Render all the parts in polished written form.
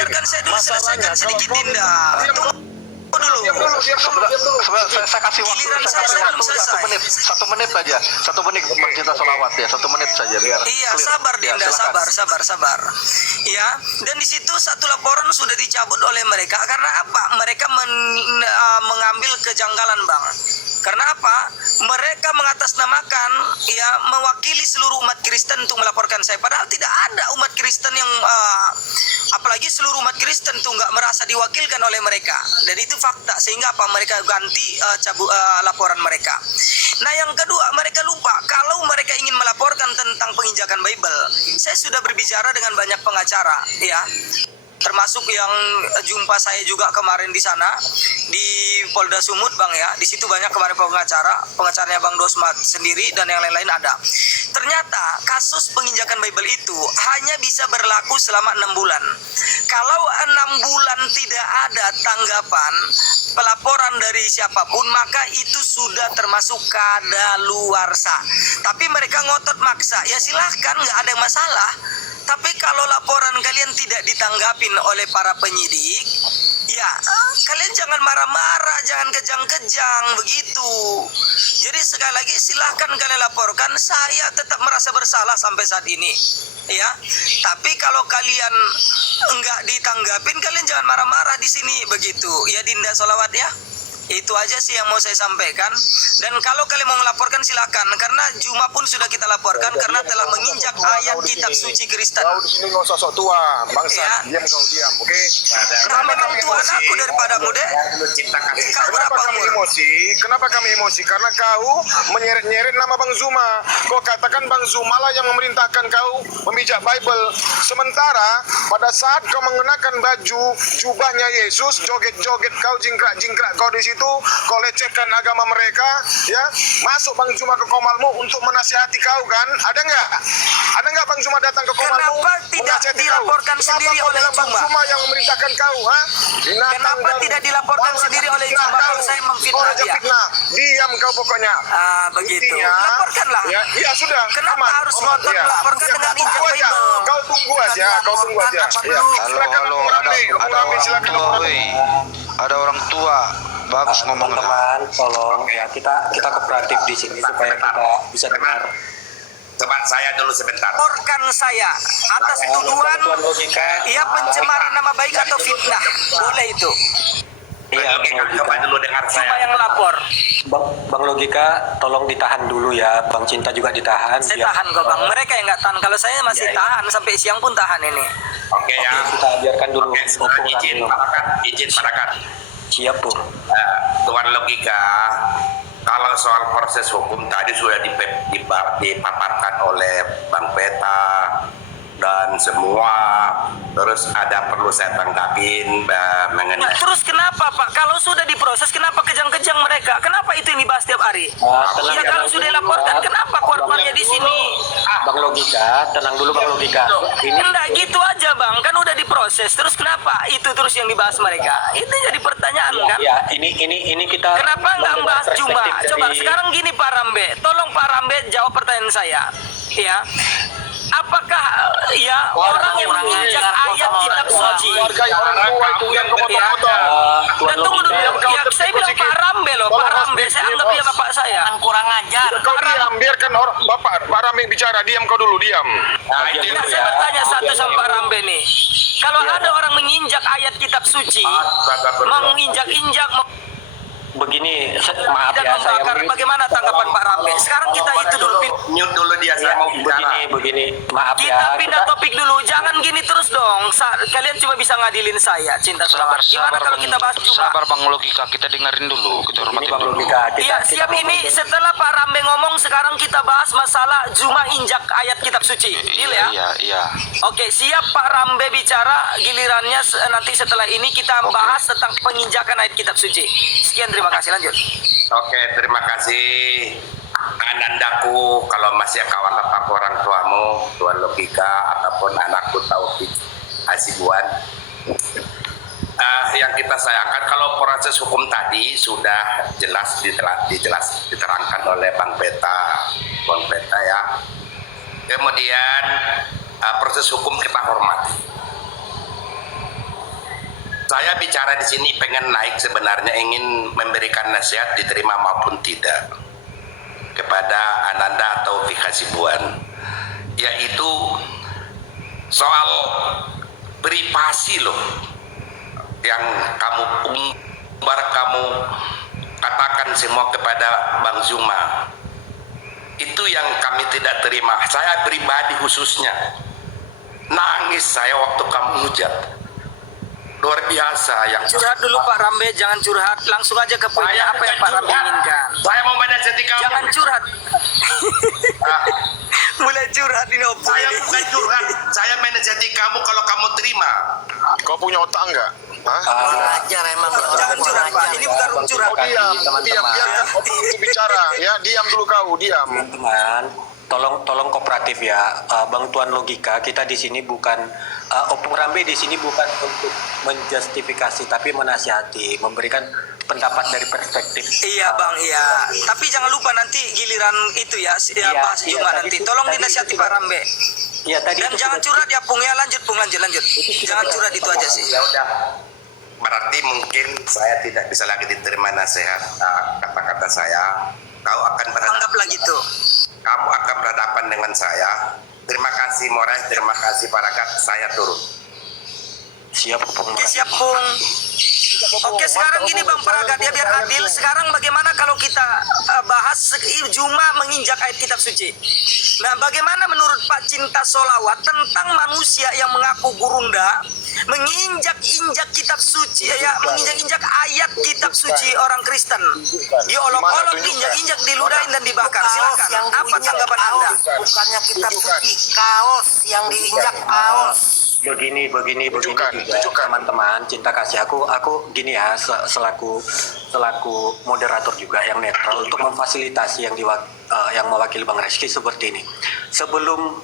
biarkan saya dulu selesaikan sedikit, Dinda. Tunggu dulu. Saya kasih waktu, satu menit saja, 1 menit Bang Cinta Sholawat ya, 1 menit saja biar. Iya, clear. sabar Dinda, Ya, sabar. Ya, dan di situ satu laporan sudah dicabut oleh mereka karena apa? Mereka mengambil kejanggalan, Bang. Karena apa? Mereka mengatasnamakan, ya, mewakili seluruh umat Kristen untuk melaporkan saya. Padahal tidak ada umat Kristen yang, apalagi seluruh umat Kristen tuh nggak merasa diwakilkan oleh mereka. Dan itu fakta. Sehingga apa? Mereka ganti laporan mereka. Nah, yang kedua, mereka lupa kalau mereka ingin melaporkan tentang penginjakan Bible. Saya sudah berbicara dengan banyak pengacara, ya. Termasuk yang jumpa saya juga kemarin di sana di Polda Sumut, Bang, ya. Di situ banyak kemarin pengacaranya Bang Dosmat sendiri dan yang lain-lain ada. Ternyata kasus penginjakan Bible itu hanya bisa berlaku selama 6 bulan. Kalau 6 bulan tidak ada tanggapan pelaporan dari siapapun, maka itu sudah termasuk kadaluarsa. Tapi mereka ngotot maksa, ya silahkan, nggak ada masalah. Tapi kalau laporan kalian tidak ditanggapin oleh para penyidik, ya kalian jangan marah-marah, jangan kejang-kejang begitu. Jadi sekali lagi silahkan kalian laporkan, saya tetap merasa bersalah sampai saat ini, ya. Tapi kalau kalian enggak ditanggapin, kalian jangan marah-marah di sini begitu. Ya Dinda Sholawat ya. Itu aja sih yang mau saya sampaikan. Dan kalau kalian mau melaporkan silakan, karena Juma pun sudah kita laporkan karena telah menginjak ayat kitab suci Kristen. Kau di sini nggak usah sok tua, bangsa. Ya. Diam kau diam, oke? Kau memang Tuhan aku daripada muda. Kau berapa umur? Kenapa kami emosi? Karena kau menyeret-nyeret nama Bang Zuma. Kau katakan Bang Zuma lah yang memerintahkan kau memijak Bible. Sementara pada saat kau mengenakan baju jubahnya Yesus, joget-joget kau, jingkrak-jingkrak kau di situ, kau lecehkan agama mereka, ya. Masuk Bang Zuma ke komalmu untuk menasihati kau kan? Ada nggak? Ada nggak Bang Zuma datang ke komalmu? Kenapa tidak dilaporkan sendiri oleh Bang Zuma? Zuma yang memerintahkan kau, ha? Kenapa tidak dilaporkan sendiri oleh Zuma kalau saya memfitnah dia? Diam kau pokoknya. Begitu. Intinya, Laporkanlah. Ya, iya sudah. Kenapa aman. harus ngotot melaporkan dengan injak Tunggu aja. Bible? Kau tunggu aja. Ya. Silakan Halo, Abu Ramli, ada orang silakan tua, Abu Ramli. woi. Ada orang tua. Bagus ngomongnya. Teman-teman, tolong ya kita kooperatif di sini supaya kita bisa dengar. Coba saya dulu sebentar. Laporkan saya atas tuduhan ia pencemaran nama baik atau fitnah. Boleh itu. Iya, Bang Coba Logika. dulu dengar Cuma saya. yang lapor. Bang Logika, tolong ditahan dulu ya. Bang Cinta juga ditahan. Saya tahan kok, Bang. Mereka yang nggak tahan. Kalau saya masih Iya, iya. tahan sampai siang pun tahan ini. Oke ya. Kita biarkan dulu. Oke, izin parakan. Siap, Bu. Tuan Logika, kalau soal proses hukum tadi sudah dipaparkan oleh Bang Peta dan semua, terus ada perlu saya tanggapin mengenai. Nah, terus kenapa Pak? Kalau sudah diproses, kenapa kejang-kejang mereka? Kenapa itu yang dibahas tiap hari? Ya kalau sudah dilaporkan, kenapa korbannya di sini? Bang Logika, tenang dulu Bang Logika. Ini Enggak gitu aja Bang, kan udah diproses. Terus kenapa itu terus yang dibahas mereka? Itu jadi pertanyaan kan? ya, ini kita Kenapa nggak mendengar membahas Juma? perspektif Coba dari- sekarang gini Pak Rambe, tolong Pak Rambe jawab pertanyaan saya. Ya, apakah ya orang yang menginjak ayat kitab suci? Warga yang orang tua itu yang kepotong-potong. Dan tunggu dulu, ya saya bilang Pak Rambe loh, Pak Rambe, saya anggap dia bapak saya. Kurang ajar. Kau diam, biarkan orang Pak Ramli bicara. Diam kau dulu, diam. Nah, itu Nah, saya bertanya satu sama Pak Rambe nih. Kalau ada orang menginjak ayat kitab suci, menginjak-injak, begini, maaf dan ya saya membakar, bagaimana tanggapan Pak Rambe? Sekarang kita itu dulu. mute dulu dia, saya mau bicara. begini, maaf ya. Kita pindah topik dulu, jangan gini terus dong. Kalian cuma bisa ngadilin saya, Cinta Selamat. Gimana kalau kita bahas Juma? Sabar Bang Logika, kita dengerin dulu, kita hormatin Bang dulu. Logika, Iya, siap ini. Setelah Pak Rambe ngomong, sekarang kita bahas masalah Juma injak ayat kitab suci. Deal ya? Iya. Oke, siap Pak Rambe bicara. Gilirannya nanti setelah ini kita bahas tentang penginjakan ayat kitab suci. Sekian, terima kasih. Lanjut. Oke, terima kasih Anandaku. Kalau masih kawan tetap orang tuamu, Tuan Logika, ataupun anakku Taufik Hasibuan. Yang kita sayangkan kalau proses hukum tadi sudah jelas diterangkan oleh Bang Peta ya. Kemudian proses hukum kita hormati. Saya bicara di sini pengen naik sebenarnya ingin memberikan nasihat diterima maupun tidak kepada Ananda Taufik Hasibuan, yaitu soal privasi loh yang kamu umbar, kamu katakan semua kepada Bang Zuma. Itu yang kami tidak terima. Saya pribadi khususnya nangis saya waktu kamu hujat. Luar biasa yang Curhat dulu Pak Rambe, jangan curhat. Langsung aja ke poinnya apa yang Pak Rambe inginkan. Saya mau menasihati kamu. Jangan curhat. Ah, Mulai curhat ini opung saya ini. bukan curhat. Saya menasihati kamu kalau kamu terima. Kau punya otak enggak? Hah? Ajar emang. Jangan curhat Pak, ini bukan room curhat. Oh, diam, teman-teman. biarkan opung itu bicara. Ya, diam dulu kau, diam. Teman-teman, tolong kooperatif ya. Bang Tuan Logika, kita di sini bukan Opung Rambe di sini bukan untuk menjustifikasi tapi menasihati, memberikan pendapat dari perspektif. Iya Bang, iya. Tapi jangan lupa nanti giliran itu ya, Iya, bahas iya, Juma tadi nanti. itu- Tolong tadi dinasihati itu- Pak Rambe. Iya tadi Dan itu jangan sudah- curhat ya Pung ya, lanjut Pung, lanjut. Jangan curhat itu aja sih. Ya udah. Berarti mungkin saya tidak bisa lagi diterima nasihat. Kata-kata saya, kau akan Anggaplah gitu. kamu akan berhadapan dengan saya. Terima kasih Mores, terima kasih Paragat, saya turun. Siap Opung. Oke siap Pung. Oke sekarang gini Bang Paragat ya, biar adil. Sekarang bagaimana kalau kita bahas Juma menginjak ayat kitab suci. Nah bagaimana menurut Pak Cinta Solawat tentang manusia yang mengaku gurunda menginjak-injak kitab suci ya, menginjak-injak ayat kitab suci orang Kristen, diolok-olok, diinjak-injak, diludahin dan dibakar. Silakan, apa tanggapan Anda? Bukannya kitab suci, kaos yang diinjak kaos. Begini Tunjukkan, juga tunjukkan. teman-teman cinta kasih aku gini ya selaku moderator juga yang netral untuk memfasilitasi yang mewakili Bang Reski seperti ini. Sebelum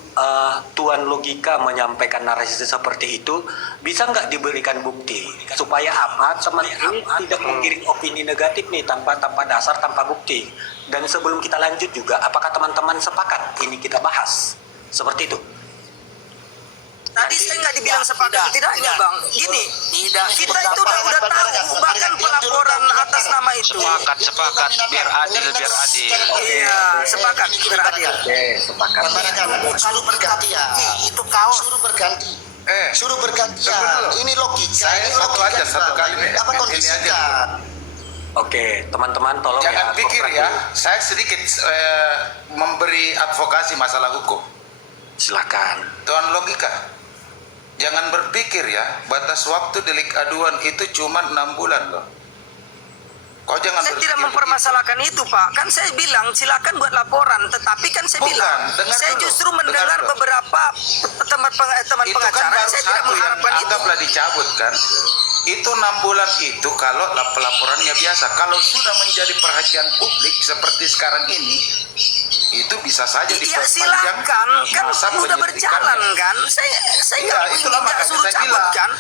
Tuan Logika menyampaikan narasi seperti itu, bisa nggak diberikan bukti supaya apa teman ini tidak menggiring opini negatif nih tanpa dasar, tanpa bukti. Dan sebelum kita lanjut juga, apakah teman-teman sepakat ini kita bahas seperti itu? Tadi saya nggak dibilang sepakat tidaknya Bang. Gini, kita itu udah tahu bahkan pelaporan atas nama itu. Sepakat, biar adil. Iya, sepakat biar adil. Oke, sepakat. Suruh berganti ya. Itu kaos. Suruh berganti. Suruh berganti ya. Ini logika. Saya Ini satu logika aja, satu juga. kali, Apa ini kondisi aja. Oke, teman-teman tolong Jangan ya. pikir ya, saya sedikit memberi advokasi masalah hukum. Silakan. Tuan Logika, jangan berpikir ya, batas waktu delik aduan itu cuma 6 bulan loh. Kau jangan Saya berpikir tidak mempermasalahkan itu Pak. Kan saya bilang silakan buat laporan. Tetapi kan saya Bukan, bilang, dengar saya dulu, justru dengar mendengar dulu. beberapa teman itu kan pengacara. baru Saya tidak satu yang mengharapkan itu. anggaplah dicabut kan. Itu 6 bulan itu kalau pelaporannya biasa. Kalau sudah menjadi perhatian publik seperti sekarang ini, itu bisa saja Iya diperpanjang silakan, kan masa udah berjalan penyelidikannya. kan. Saya Iya, nggak itulah nggak makanya suruh saya cabut bilang. kan.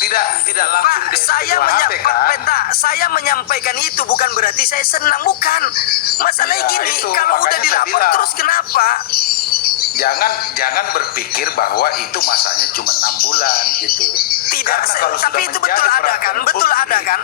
Tidak langsung Pak, di saya SP2 HP kan. saya menyampaikan itu bukan berarti saya senang, bukan. Masalahnya Iya, gini, itu, kalau udah makanya saya dilapor bilang. terus kenapa? Jangan berpikir bahwa itu masanya cuma 6 bulan gitu. Tidak, Karena kalau tapi sudah itu betul menjadi ada kan? perhatian Betul publik, ada kan?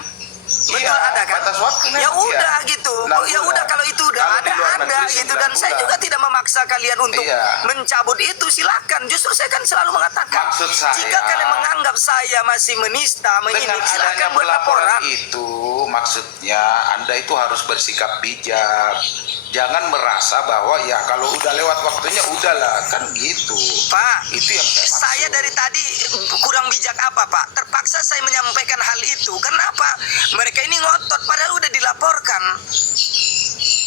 Betul iya, ada kan? batas waktunya Ya iya. udah gitu. 6 Ya bulan. udah kalau itu udah Kalau di luar ada negeri gitu 9 dan saya bulan. juga tidak memaksa kalian untuk Iya. mencabut itu, silakan. Justru saya kan selalu mengatakan Maksud saya, jika kalian menganggap saya masih menista, Dengan ini silakan adanya buat pelaporan laporan. itu, maksudnya Anda itu harus bersikap bijak. Jangan merasa bahwa ya kalau udah lewat waktunya udahlah kan gitu. Pak, Itu yang saya maksud. saya dari tadi kurang bijak apa Pak? Terpaksa saya menyampaikan hal itu. Kenapa? Mereka ini ngotot padahal udah dilaporkan.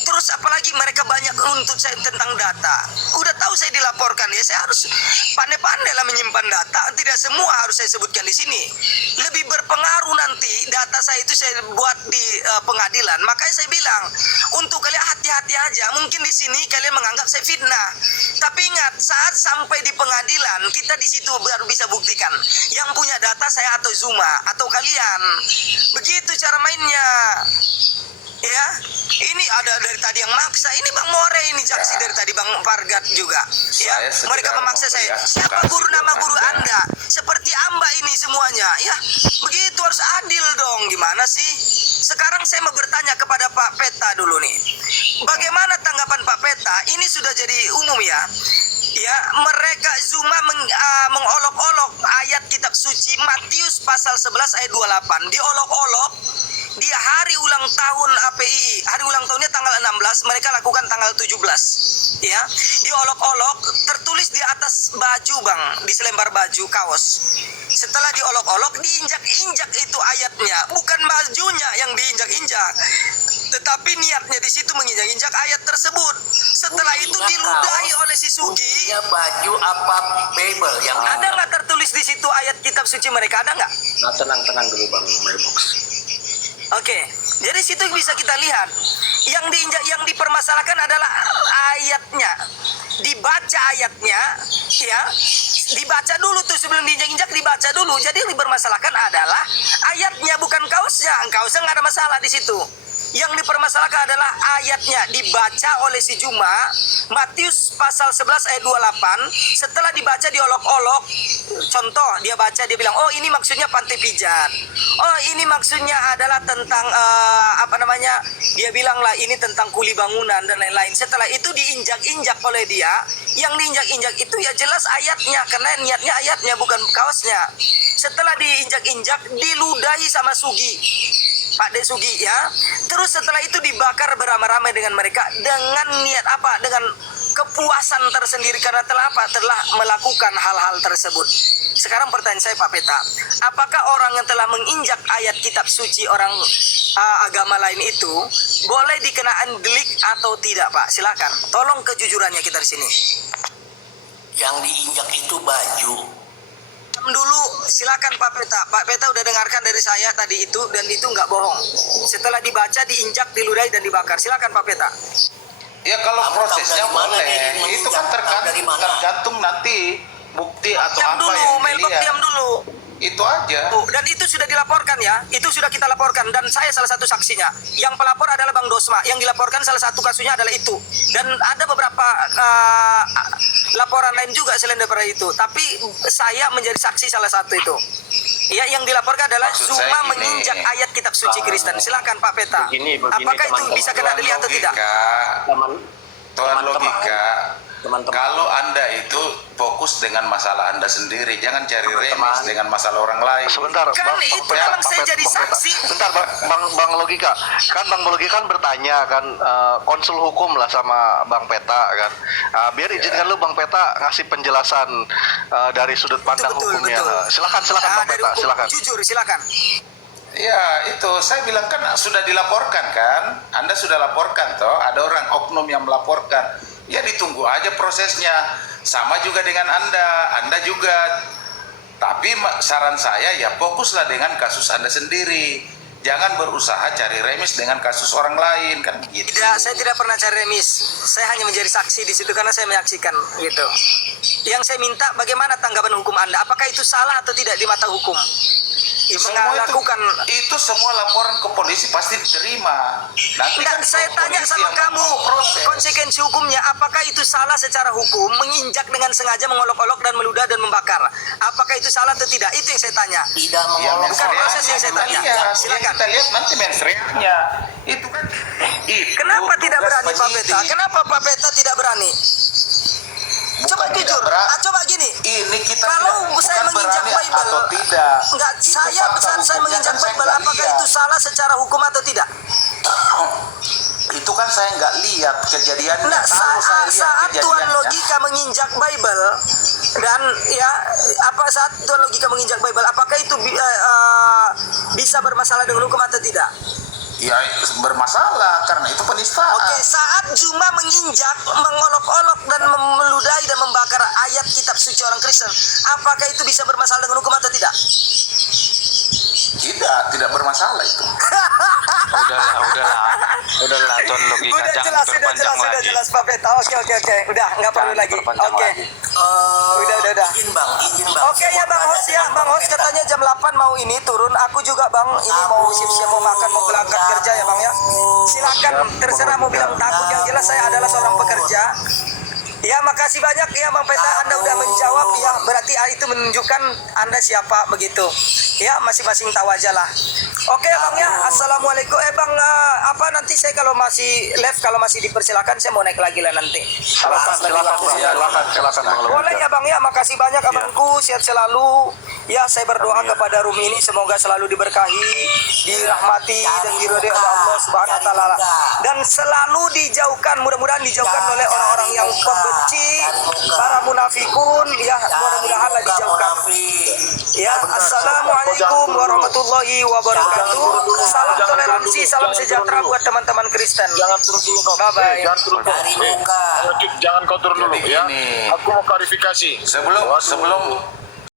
Terus apalagi mereka banyak nuntut saya tentang data. Udah tahu saya dilaporkan ya, saya harus pandai-pandai lah menyimpan data. Tidak semua harus saya sebutkan di sini. Lebih berpengaruh nanti data saya itu saya buat di pengadilan. Makanya saya bilang untuk kalian hati-hati aja. Mungkin di sini kalian menganggap saya fitnah. Tapi ingat saat sampai di pengadilan kita di situ baru bisa buktikan yang punya data saya atau Zuma atau kalian. Begitu cara mainnya. Ya, ini ada dari tadi yang maksa. Ini Bang More ini saksi dari tadi, Bang Fargat juga. Ya, Saya sekedar mereka memaksa saya. memberi Siapa edukasi guru nama buat guru Anda. Anda? Seperti Amba ini semuanya. Ya, begitu harus adil dong. Gimana sih? Sekarang saya mau bertanya kepada Pak Peta dulu nih. Bagaimana tanggapan Pak Peta? Ini sudah jadi umum ya. Ya, mereka Zuma mengolok-olok ayat kitab suci Matius pasal 11 ayat 28. Diolok-olok di hari ulang tahun APII. Hari ulang tahunnya tanggal 16, mereka lakukan tanggal 17. Ya, diolok-olok, tertulis di atas baju, Bang, di selembar baju kaos. Setelah diolok-olok, diinjak-injak itu ayatnya, bukan bajunya yang diinjak-injak, tetapi niatnya di situ menginjak-injak ayat tersebut. Setelah itu diludahi oleh si Sugi. Ya baju apa Bible yang Ada nggak tertulis di situ ayat kitab suci mereka? Ada nggak? Nah, tenang dulu Bang Mailbox. Oke, jadi situ bisa kita lihat yang diinjak, yang dipermasalahkan adalah ayatnya. Dibaca ayatnya, ya, dibaca dulu tuh sebelum diinjak-injak, dibaca dulu. Jadi yang dipermasalahkan adalah ayatnya, bukan kaosnya. Kaosnya nggak ada masalah di situ. Yang dipermasalahkan adalah ayatnya, dibaca oleh si Juma, Matius pasal 11 ayat 28. Setelah dibaca diolok-olok, contoh dia baca, dia bilang, oh ini maksudnya pantai pijat, oh ini maksudnya adalah tentang dia bilang lah ini tentang kuli bangunan dan lain-lain. Setelah itu diinjak-injak oleh dia. Yang diinjak-injak itu ya jelas ayatnya, karena niatnya ayatnya bukan kaosnya. Setelah diinjak-injak, diludahi sama Sugi, Pak De Sugi, ya. Terus setelah itu dibakar beramai-ramai dengan mereka dengan niat apa? Dengan kepuasan tersendiri karena telah melakukan hal-hal tersebut. Sekarang pertanyaan saya, Pak Peta, apakah orang yang telah menginjak ayat kitab suci orang agama lain itu boleh dikenaan delik atau tidak, Pak? Silakan. Tolong kejujurannya kita di sini. yang diinjak itu baju. Dulu silakan Pak Peta. Pak Peta udah dengarkan dari saya tadi itu, dan itu nggak bohong. Setelah dibaca, diinjak, diludahi dan dibakar. Silakan Pak Peta. Ya kalau Kamu prosesnya tahu dari mana boleh, dia itu menginjak? kan Tahu dari mana? tergantung nanti bukti atau Diam apa dulu, yang Melbok, dilihat. diam dulu. Itu aja. Dan itu sudah dilaporkan ya. Itu sudah kita laporkan dan saya salah satu saksinya. Yang pelapor adalah Bang Dosma. Yang dilaporkan salah satu kasusnya adalah itu. Dan ada beberapa laporan lain juga selain daripada itu. Tapi saya menjadi saksi salah satu itu. Ya, yang dilaporkan adalah Maksud Zuma saya gini. menginjak ayat kitab suci Kristen. Silakan Pak Peta. Begini, Apakah itu teman-teman. bisa kena delik atau tidak? Tuan logika. Teman-teman. Kalau Anda itu fokus dengan masalah Anda sendiri, jangan cari remes dengan masalah orang lain. Sebentar, Kan itu memang saya jadi saksi. Bentar, Bang Logika. Kan Bang Logika kan bertanya kan konsul hukum lah sama Bang Peta kan. Biar izinkan lu Bang Peta ngasih penjelasan dari sudut pandang Betul, hukumnya. betul. Silakan Bang Dari Peta, hukum. silakan. Jujur, silakan. Ya itu saya bilang kan sudah dilaporkan kan, Anda sudah laporkan toh, ada orang oknum yang melaporkan, ya ditunggu aja prosesnya, sama juga dengan Anda juga, tapi saran saya ya fokuslah dengan kasus Anda sendiri, jangan berusaha cari remis dengan kasus orang lain kan gitu. Tidak, saya tidak pernah cari remis. Saya hanya menjadi saksi di situ karena saya menyaksikan gitu. Yang saya minta bagaimana tanggapan hukum Anda? Apakah itu salah atau tidak di mata hukum? Semua Melakukan itu semua laporan ke polisi pasti diterima. Nanti Enggak, kan saya tanya polisi sama yang kamu memproses. konsekuensi hukumnya. Apakah itu salah secara hukum menginjak dengan sengaja, mengolok-olok dan meludah dan membakar? Apakah itu salah atau tidak? Itu yang saya tanya. Tidak Ya, mengolok bukan proses yang saya tanya. Iya, Silakan. yang kita lihat nanti mensreanya. Itu kan itu Kenapa tidak tugas berani Pak penyidik. Peta? Kenapa Pak Peta tidak berani? Coba Bukan jujur. tidak berani. Coba gini. Ini kita Kalau tidak- saya bukan menginjak berani Bible atau tidak. Enggak, Itu saya fakta saat saya hukumnya menginjak kan saya Bible, nggak apakah lihat. itu salah secara hukum atau tidak? Itu kan saya nggak lihat kejadiannya. Nah, Kalau saya lihat saat Tuhan kejadiannya, logika menginjak Bible dan ya saat Tuhan logika menginjak Bible, apakah itu bisa bermasalah dengan hukum atau tidak? ya bermasalah karena itu penistaan. Oke, saat Zuma menginjak, mengolok-olok dan meludahi dan membakar ayat kitab suci orang Kristen, apakah itu bisa bermasalah dengan hukum atau tidak? Tidak bermasalah itu. Udahlah, Tuan logika Udah jangan jelas, diperpanjang sudah lagi. jelas Pak Peta. Oke. Udah, nggak perlu Jangan lagi. diperpanjang Oke. lagi. Udah. Izin bang. Oke ya Bang Hos ya, Bang Hos katanya jam 8 mau mau ini turun, aku juga bang ini mau siap-siap mau makan, mau berangkat kerja ya bang ya. Silakan, terserah mau bilang takut, yang jelas saya adalah seorang pekerja. Ya, makasih banyak ya Bang Peta, Anda udah menjawab ya, berarti itu menunjukkan Anda siapa begitu. Ya, masing-masing tahu aja lah. Oke Bang ya, Assalamualaikum. Bang, apa nanti saya kalau masih live, kalau masih dipersilakan saya mau naik lagi lah nanti. Silakan Bang Logika. Boleh ya Bang ya, makasih banyak abangku, sehat selalu. Ya, saya berdoa kepada Rumi ini semoga selalu diberkahi, dirahmati dan diridhoi oleh Allah Subhanahu wa taala. Dan selalu dijauhkan, mudah-mudahan dijauhkan oleh orang-orang yang pembenci, para munafikun, ya mudah-mudahan dijauhkan. Ya, Assalamualaikum warahmatullahi wabarakatuh. Salam toleransi, salam sejahtera buat teman-teman Kristen. Jangan turun dulu kau. Bye-bye. Jangan turun kau. Dari muka. Jangan kau turun dulu Jadi ya. gini. Aku mau klarifikasi. Sebelum